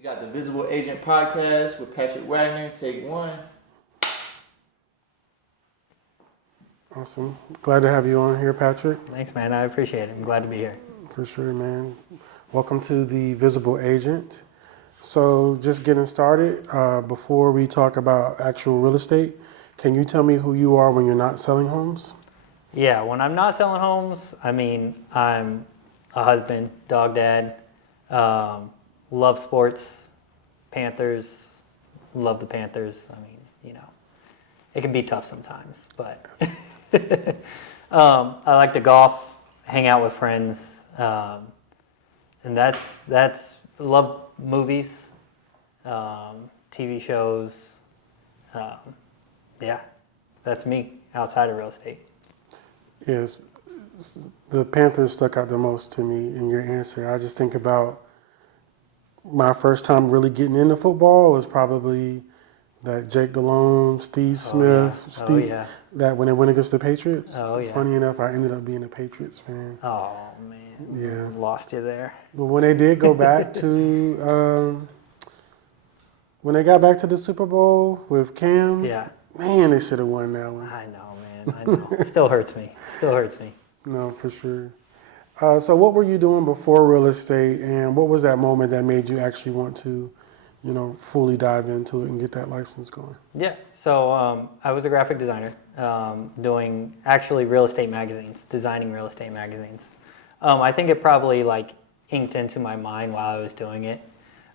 We got the Visible Agent podcast with Patrick Wagner. Take one. Awesome. Glad to have you on here, Patrick. Thanks, man. I appreciate it. I'm glad to be here. For sure, man. Welcome to the Visible Agent. So just getting started, before we talk about actual real estate, can you tell me who you are when you're not selling homes? Yeah, when I'm not selling homes, I'm a husband, dog dad, love sports, Panthers, love the Panthers. It can be tough sometimes, but I like to golf, hang out with friends, and that's love movies, TV shows. Yeah, that's me outside of real estate. Yes, the Panthers stuck out the most to me in your answer. I just think about my first time really getting into football was probably that Jake Delhomme, Steve Smith, that when they went against the Patriots. Funny enough, I ended up being a Patriots fan. Oh man, yeah, lost you there. But when they did go back to, when they got back to the Super Bowl with Cam, man, they should have won that one. I know, man. I know. It still hurts me. No, for sure. So what were you doing before real estate, and what was that moment that made you actually want to, fully dive into it and get that license going? Yeah. So I was a graphic designer, doing actually real estate magazines, designing real estate magazines. I think it probably inked into my mind while I was doing it.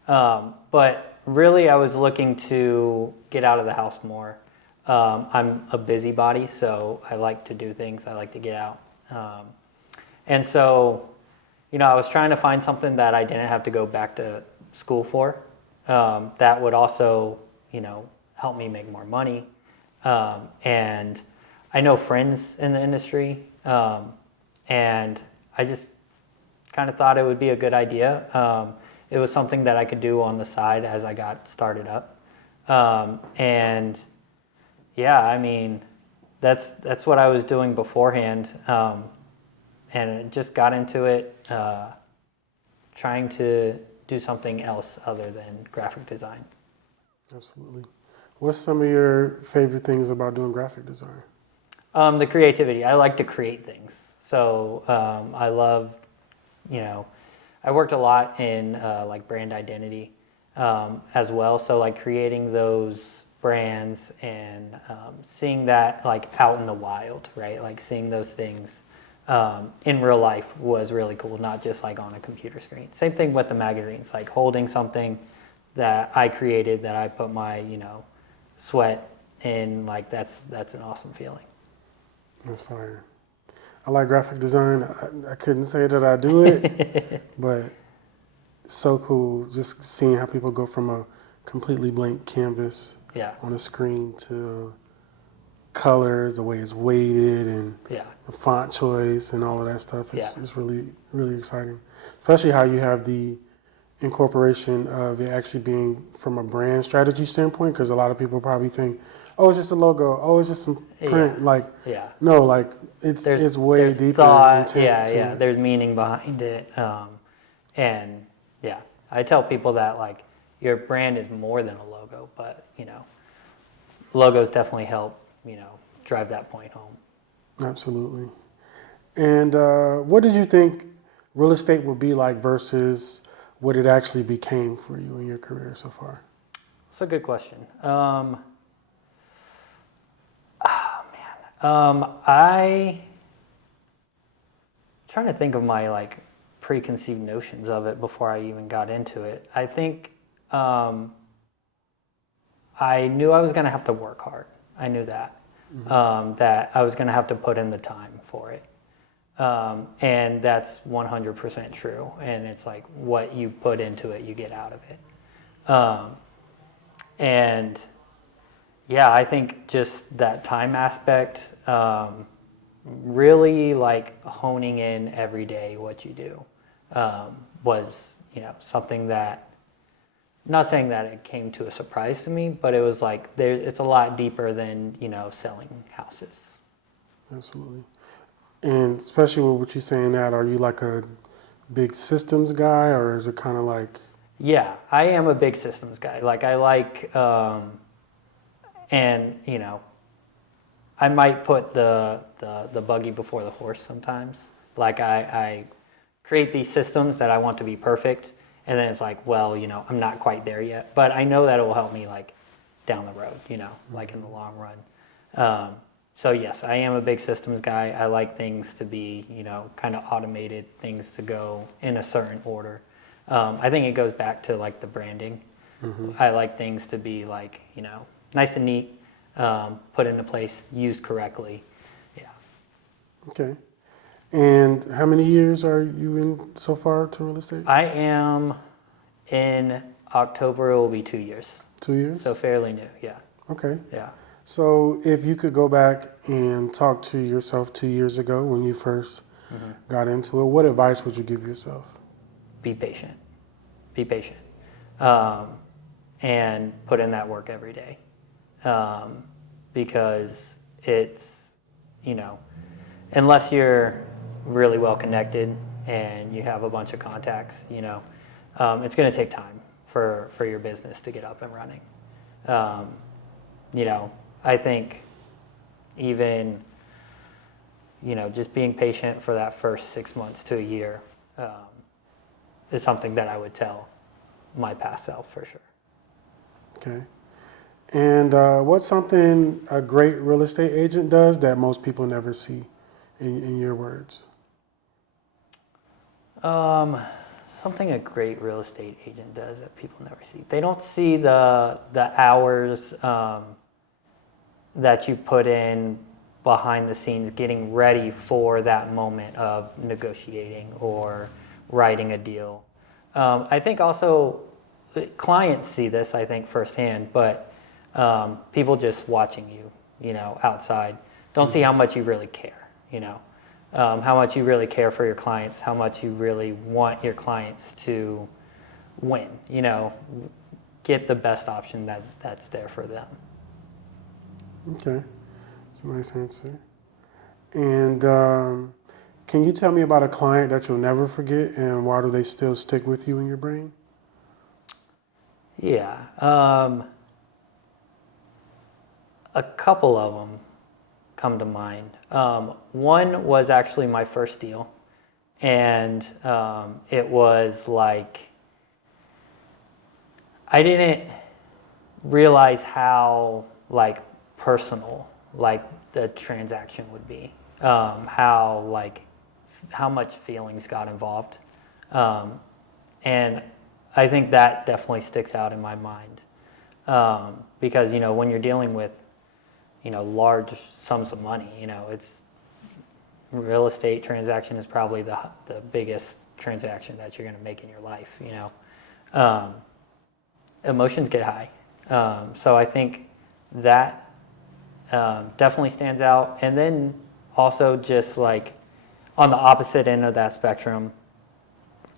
But really, I was looking to get out of the house more. I'm a busybody, so I like to do things. I like to get out. And so, I was trying to find something that I didn't have to go back to school for, that would also, help me make more money. And I know friends in the industry, and I just kind of thought it would be a good idea. It was something that I could do on the side as I got started up. And yeah, that's what I was doing beforehand. And just got into it, trying to do something else other than graphic design. Absolutely. What's some of your favorite things about doing graphic design? The creativity. I like to create things. So I love, I worked a lot in brand identity as well. So creating those brands and seeing that out in the wild, right? Seeing those things in real life was really cool, not just on a computer screen. Same thing with the magazines, holding something that I created, that I put my, sweat in, that's an awesome feeling. That's fire. I like graphic design. I couldn't say that I do it, but it's so cool just seeing how people go from a completely blank canvas on a screen to colors, the way it's weighted, and the font choice and all of that stuff. It's really, really exciting. Especially how you have the incorporation of it actually being from a brand strategy standpoint, because a lot of people probably think, oh, it's just a logo, oh, it's just some print. No, it's way deeper. Thought, there's meaning behind it. And I tell people that your brand is more than a logo, but logos definitely help drive that point home. Absolutely. And what did you think real estate would be like versus what it actually became for you in your career so far? That's a good question. Trying to think of my preconceived notions of it before I even got into it. I think I knew I was going to have to work hard. I knew that. That I was going to have to put in the time for it. And that's 100% true. And it's what you put into it, you get out of it. And I think just that time aspect, really honing in every day what you do, was, something that, not saying that it came to a surprise to me, but it was it's a lot deeper than, selling houses. Absolutely. And especially with what you're saying that, are you a big systems guy, or is it kind of Yeah, I am a big systems guy. Like I like, and I might put the buggy before the horse sometimes. Like I create these systems that I want to be perfect, and then it's like, well, I'm not quite there yet, but I know that it will help me like down the road, like in the long run. So yes, I am a big systems guy. I like things to be, kind of automated, things to go in a certain order. I think it goes back to like the branding. I like things to be like, nice and neat, put into place, used correctly. Yeah. Okay. And how many years are you in so far to real estate? I am in October, it will be 2 years. 2 years? So fairly new, yeah. Okay. Yeah. So if you could go back and talk to yourself 2 years ago when you first got into it, what advice would you give yourself? Be patient. Be patient. Um, and put in that work every day. Because it's, unless you're really well connected and you have a bunch of contacts, it's going to take time for your business to get up and running. I think even, just being patient for that first 6 months to a year is something that I would tell my past self for sure. Okay. And what's something a great real estate agent does that most people never see, in your words? Something a great real estate agent does that people never see. They don't see the hours that you put in behind the scenes getting ready for that moment of negotiating or writing a deal. I think also clients see this, I think, firsthand, but people just watching you, outside don't see how much you really care, how much you really care for your clients, how much you really want your clients to win, get the best option that's there for them. Okay. That's a nice answer. And can you tell me about a client that you'll never forget, and why do they still stick with you in your brain? Yeah. A couple of them come to mind. One was actually my first deal, and it was like, I didn't realize how like personal like the transaction would be, how much feelings got involved, and I think that definitely sticks out in my mind, because when you're dealing with large sums of money, it's real estate transaction is probably the biggest transaction that you're going to make in your life. Emotions get high, so I think that definitely stands out. And then also just like on the opposite end of that spectrum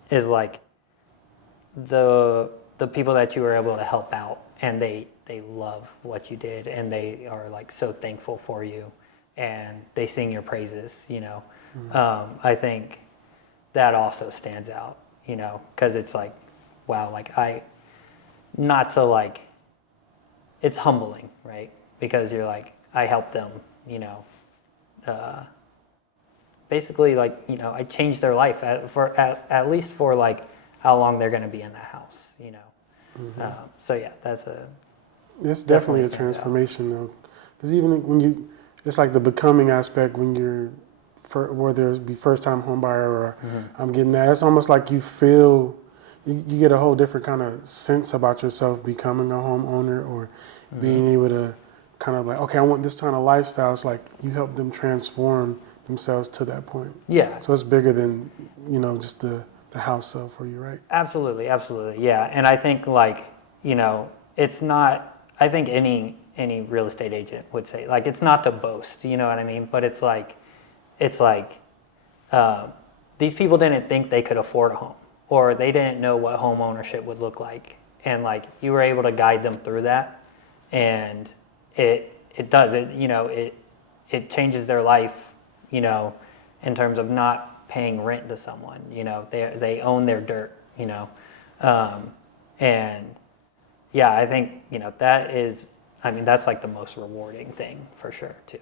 is like the people that you were able to help out, and they love what you did, and they are like so thankful for you, and they sing your praises. I think that also stands out, because it's like, wow, like not to like, it's humbling, right? Because you're like, I helped them, basically like, I changed their life at least for like how long they're going to be in that house, so yeah, It's definitely a stands out. transformation though, because even when it's like the becoming aspect when you're, whether it be first time home buyer or I'm getting that, it's almost like you feel, you get a whole different kind of sense about yourself becoming a homeowner, or being able to kind of like, okay, I want this kind of lifestyle. It's like you help them transform themselves to that point. Yeah. So it's bigger than, just the house sale for you, right? Absolutely, yeah. And I think like, it's not, I think any real estate agent would say, like, it's not to boast, you know what I mean? But it's like these people didn't think they could afford a home, or they didn't know what home ownership would look like. And like, you were able to guide them through that, and it does it, it changes their life, in terms of not paying rent to someone, they own their dirt, And yeah, I think, that is, I mean, that's like the most rewarding thing for sure too.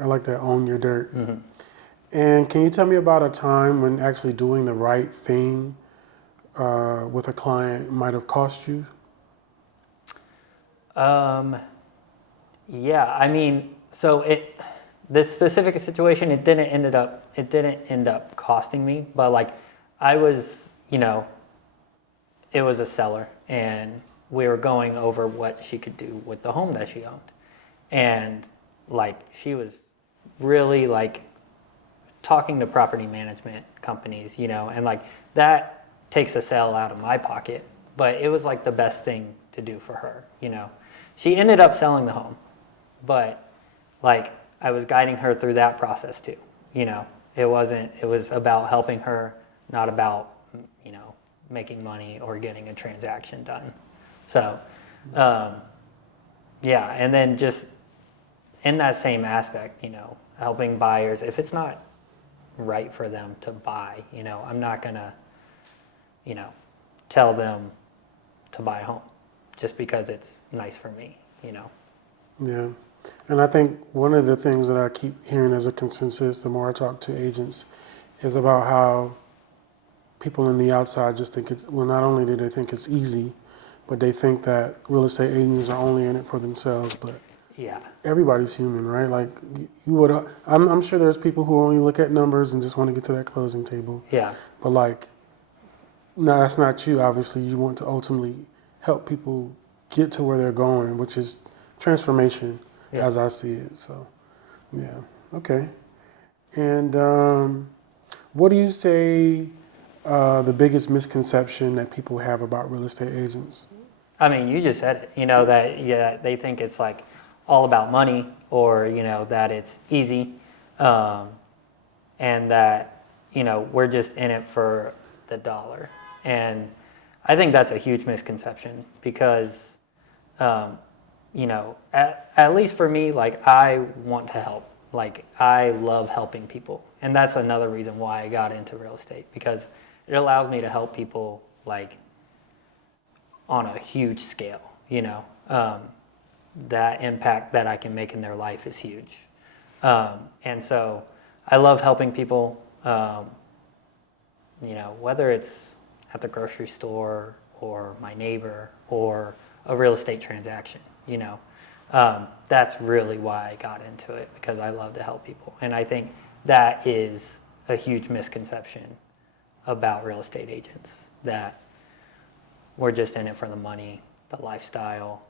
I like that, own your dirt. Mm-hmm. And can you tell me about a time when actually doing the right thing with a client might have cost you? Yeah, I mean, so this specific situation, it didn't end up costing me, but like I was, it was a seller and we were going over what she could do with the home that she owned. And like she was really like talking to property management companies, and like that takes a sale out of my pocket, but it was like the best thing to do for her. She ended up selling the home, but like I was guiding her through that process too. It was about helping her, not about, making money or getting a transaction done. So, yeah. And then just in that same aspect, helping buyers, if it's not right for them to buy, I'm not gonna, tell them to buy a home just because it's nice for me. Yeah. And I think one of the things that I keep hearing as a consensus, the more I talk to agents, is about how people on the outside just think well, not only do they think it's easy, but they think that real estate agents are only in it for themselves. But Yeah. everybody's human, right? Like I'm sure there's people who only look at numbers and just want to get to that closing table. Yeah. But like, no, that's not you. Obviously, you want to ultimately help people get to where they're going, which is transformation, Yeah. as I see it. So, yeah, okay. And what do you say the biggest misconception that people have about real estate agents? I mean, you just said it, that they think it's like all about money or, that it's easy, and that, we're just in it for the dollar. And I think that's a huge misconception because, at least for me, like I want to help. Like I love helping people. And that's another reason why I got into real estate, because it allows me to help people like on a huge scale, that impact that I can make in their life is huge. And so I love helping people, whether it's at the grocery store or my neighbor or a real estate transaction, that's really why I got into it, because I love to help people. And I think that is a huge misconception about real estate agents, that we're just in it for the money, the lifestyle.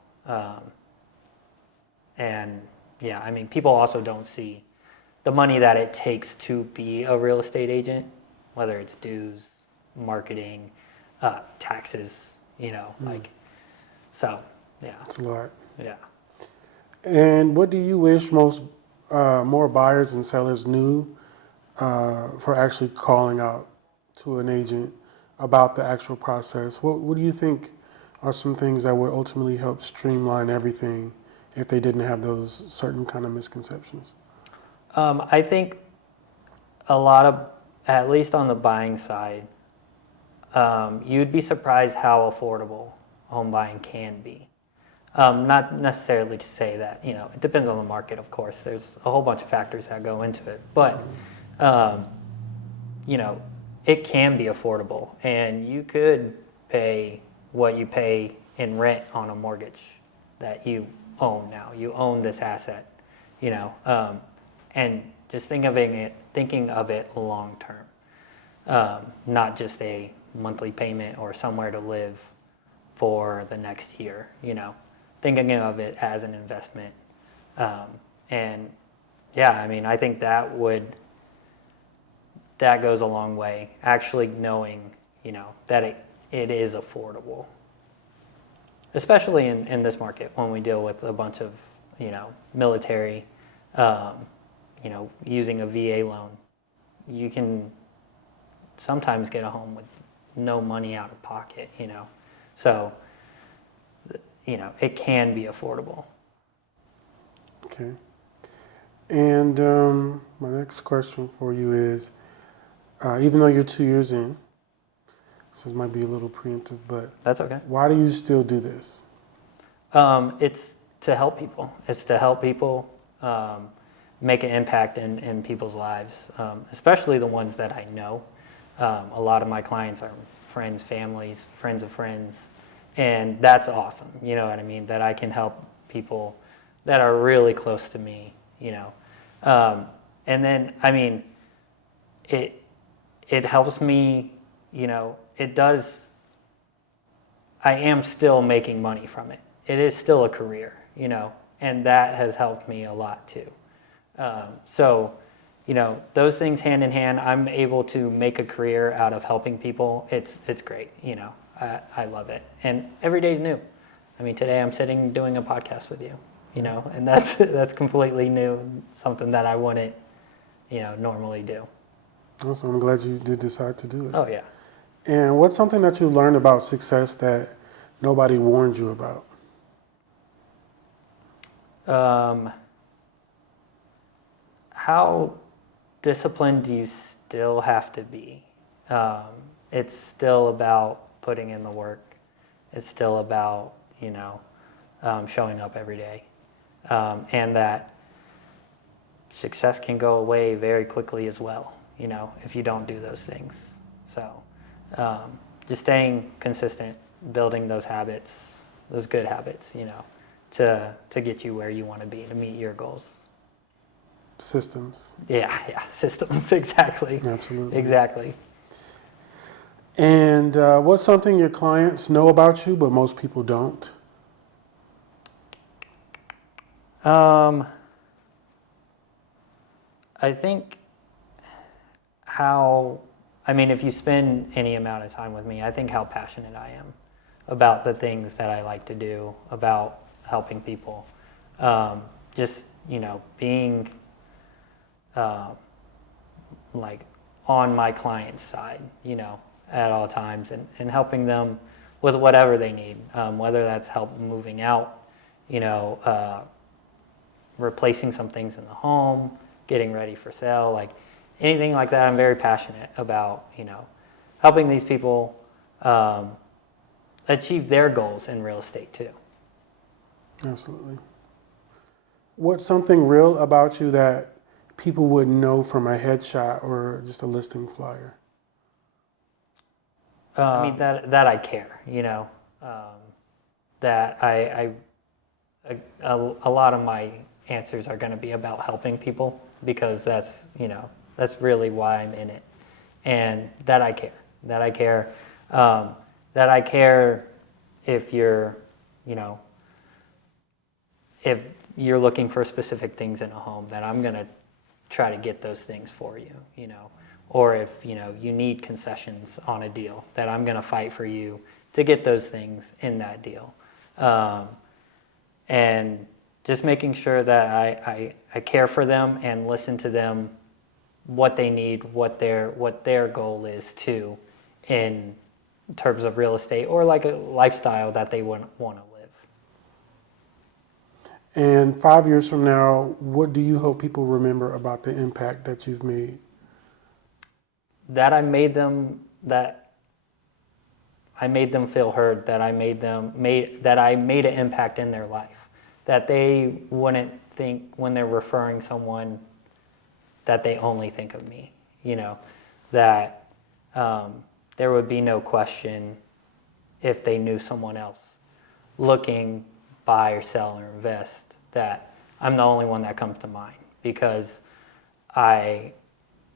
And yeah, I mean, people also don't see the money that it takes to be a real estate agent, whether it's dues, marketing, taxes, like, so, yeah. It's a lot. Yeah. And what do you wish more buyers and sellers knew for actually calling out to an agent about the actual process? What do you think are some things that would ultimately help streamline everything if they didn't have those certain kind of misconceptions? I think a lot of, at least on the buying side, you'd be surprised how affordable home buying can be. Not necessarily to say that, it depends on the market, of course. There's a whole bunch of factors that go into it. But, it can be affordable. And you could pay what you pay in rent on a mortgage that you own now. You own this asset, and just thinking of it long term, not just a monthly payment or somewhere to live for the next year, thinking of it as an investment. And yeah, I mean, I think that goes a long way, actually knowing, that it is affordable, especially in this market when we deal with a bunch of, military, using a VA loan. You can sometimes get a home with no money out of pocket, so, it can be affordable. Okay. And my next question for you is, even though you're 2 years in, So it might be a little preemptive, but That's okay. why do you still do this? It's to help people. It's to help people make an impact in people's lives, especially the ones that I know. A lot of my clients are friends, families, friends of friends, and that's awesome. You know what I mean? That I can help people that are really close to me. You know, and then I mean, it helps me. You know, it does. I am still making money from it. It is still a career, you know, and that has helped me a lot too. So, you know, those things hand in hand, I'm able to make a career out of helping people. It's great, you know, I love it. And every day's new. I mean, today I'm sitting doing a podcast with you, you know, and that's completely new, something that I wouldn't, you know, normally do. Also, I'm glad you did decide to do it. Oh, yeah. And what's something that you learned about success that nobody warned you about? How disciplined do you still have to be? It's still about putting in the work. It's still about, you know, showing up every day. And that success can go away very quickly as well, you know, if you don't do those things. So just staying consistent, building those habits, those good habits, you know, to get you where you want to be, to meet your goals. Systems. Yeah, systems, exactly. Absolutely. Exactly. And what's something your clients know about you, but most people don't? I think I mean, if you spend any amount of time with me, I think how passionate I am about the things that I like to do, about helping people. Just, you know, being like on my client's side, you know, at all times and helping them with whatever they need, whether that's help moving out, you know, replacing some things in the home, getting ready for sale, like anything like that. I'm very passionate about, you know, helping these people achieve their goals in real estate too. Absolutely. What's something real about you that people wouldn't know from a headshot or just a listing flyer? I mean, that I care, you know, that a lot of my answers are going to be about helping people because that's, you know, that's really why I'm in it. And that I care, that I care, that I care if you're, you know, if you're looking for specific things in a home, that I'm going to try to get those things for you, you know, or if, you know, you need concessions on a deal, that I'm going to fight for you to get those things in that deal. And just making sure that I care for them and listen to them, what they need, what their goal is too, in terms of real estate or like a lifestyle that they want to live. And 5 years from now, what do you hope people remember about the impact that you've made? That I made them feel heard, that I made an impact in their life, that they wouldn't think when they're referring someone that they only think of me, you know, that there would be no question if they knew someone else looking buy or sell or invest, that I'm the only one that comes to mind because I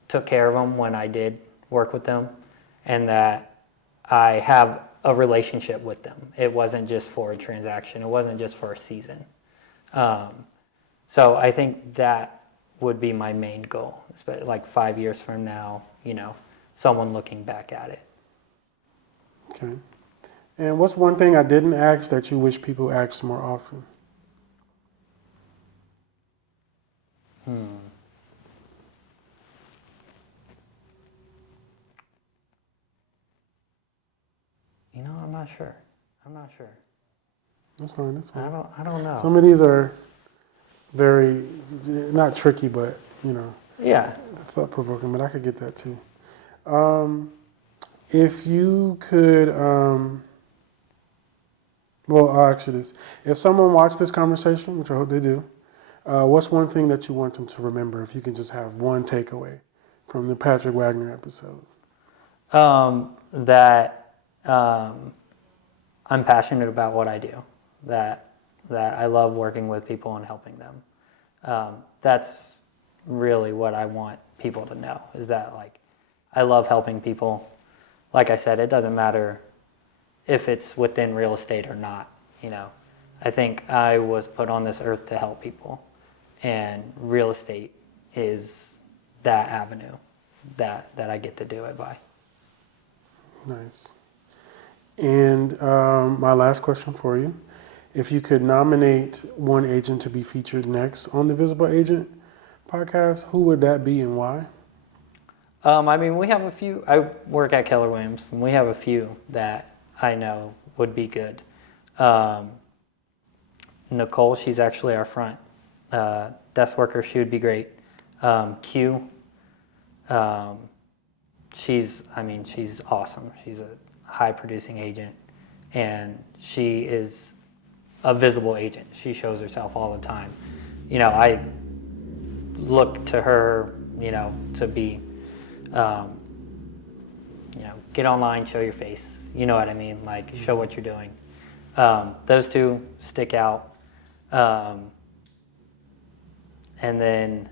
took care of them when I did work with them, and that I have a relationship with them. It wasn't just for a transaction. It wasn't just for a season. So I think that would be my main goal, like 5 years from now, you know, someone looking back at it. Okay. And what's one thing I didn't ask that you wish people asked more often? You know, I'm not sure. That's fine. That's fine. I don't know. Some of these are very, not tricky, but, you know, Yeah. thought-provoking, but I could get that too. If you could, well, I'll ask you this. If someone watched this conversation, which I hope they do, what's one thing that you want them to remember if you can just have one takeaway from the Patrick Wagner episode? That I'm passionate about what I do. That I love working with people and helping them. That's really what I want people to know, is that like I love helping people. Like I said, it doesn't matter if it's within real estate or not. I think I was put on this earth to help people, and real estate is that avenue that I get to do it by. Nice. And my last question for you. If you could nominate one agent to be featured next on the Visible Agent podcast, who would that be and why? We have a few. I work at Keller Williams, and we have a few that I know would be good. Nicole, she's actually our front desk worker. She would be great. Q, she's awesome. She's a high producing agent, and she is a visible agent. She shows herself all the time. I look to her, to be, get online, show your face. You know what I mean? Like, show what you're doing. Those two stick out. And then,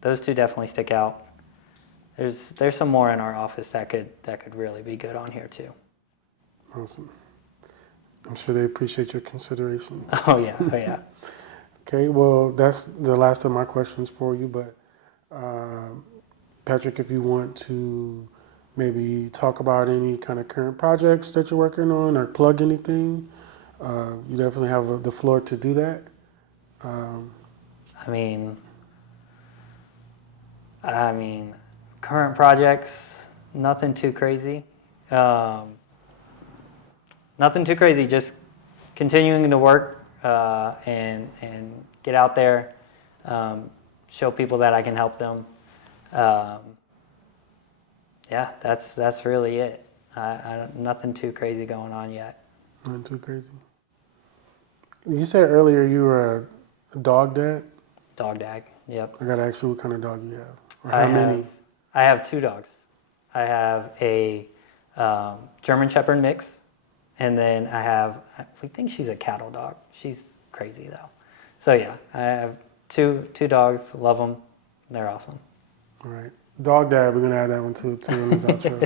those two definitely stick out. There's some more in our office that could really be good on here too. Awesome. I'm sure they appreciate your considerations. Oh yeah. Okay, well, that's the last of my questions for you, but Patrick, if you want to maybe talk about any kind of current projects that you're working on or plug anything, you definitely have the floor to do that. Current projects, nothing too crazy. Just continuing to work and get out there, show people that I can help them. That's really it. Nothing too crazy going on yet. Not too crazy. You said earlier you were a dog dad? Dog dag, yep. I gotta ask you what kind of dog you have, or how many? I have 2 dogs. I have a German Shepherd mix, and then we think she's a cattle dog. She's crazy though. So yeah, I have two dogs, love them. They're awesome. All right. Dog dad, we're gonna add that one too in this outro.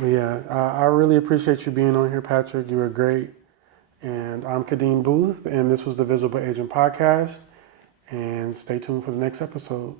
But yeah, I really appreciate you being on here, Patrick. You were great. And I'm Kadeem Booth, and this was the Visible Agent Podcast. And stay tuned for the next episode.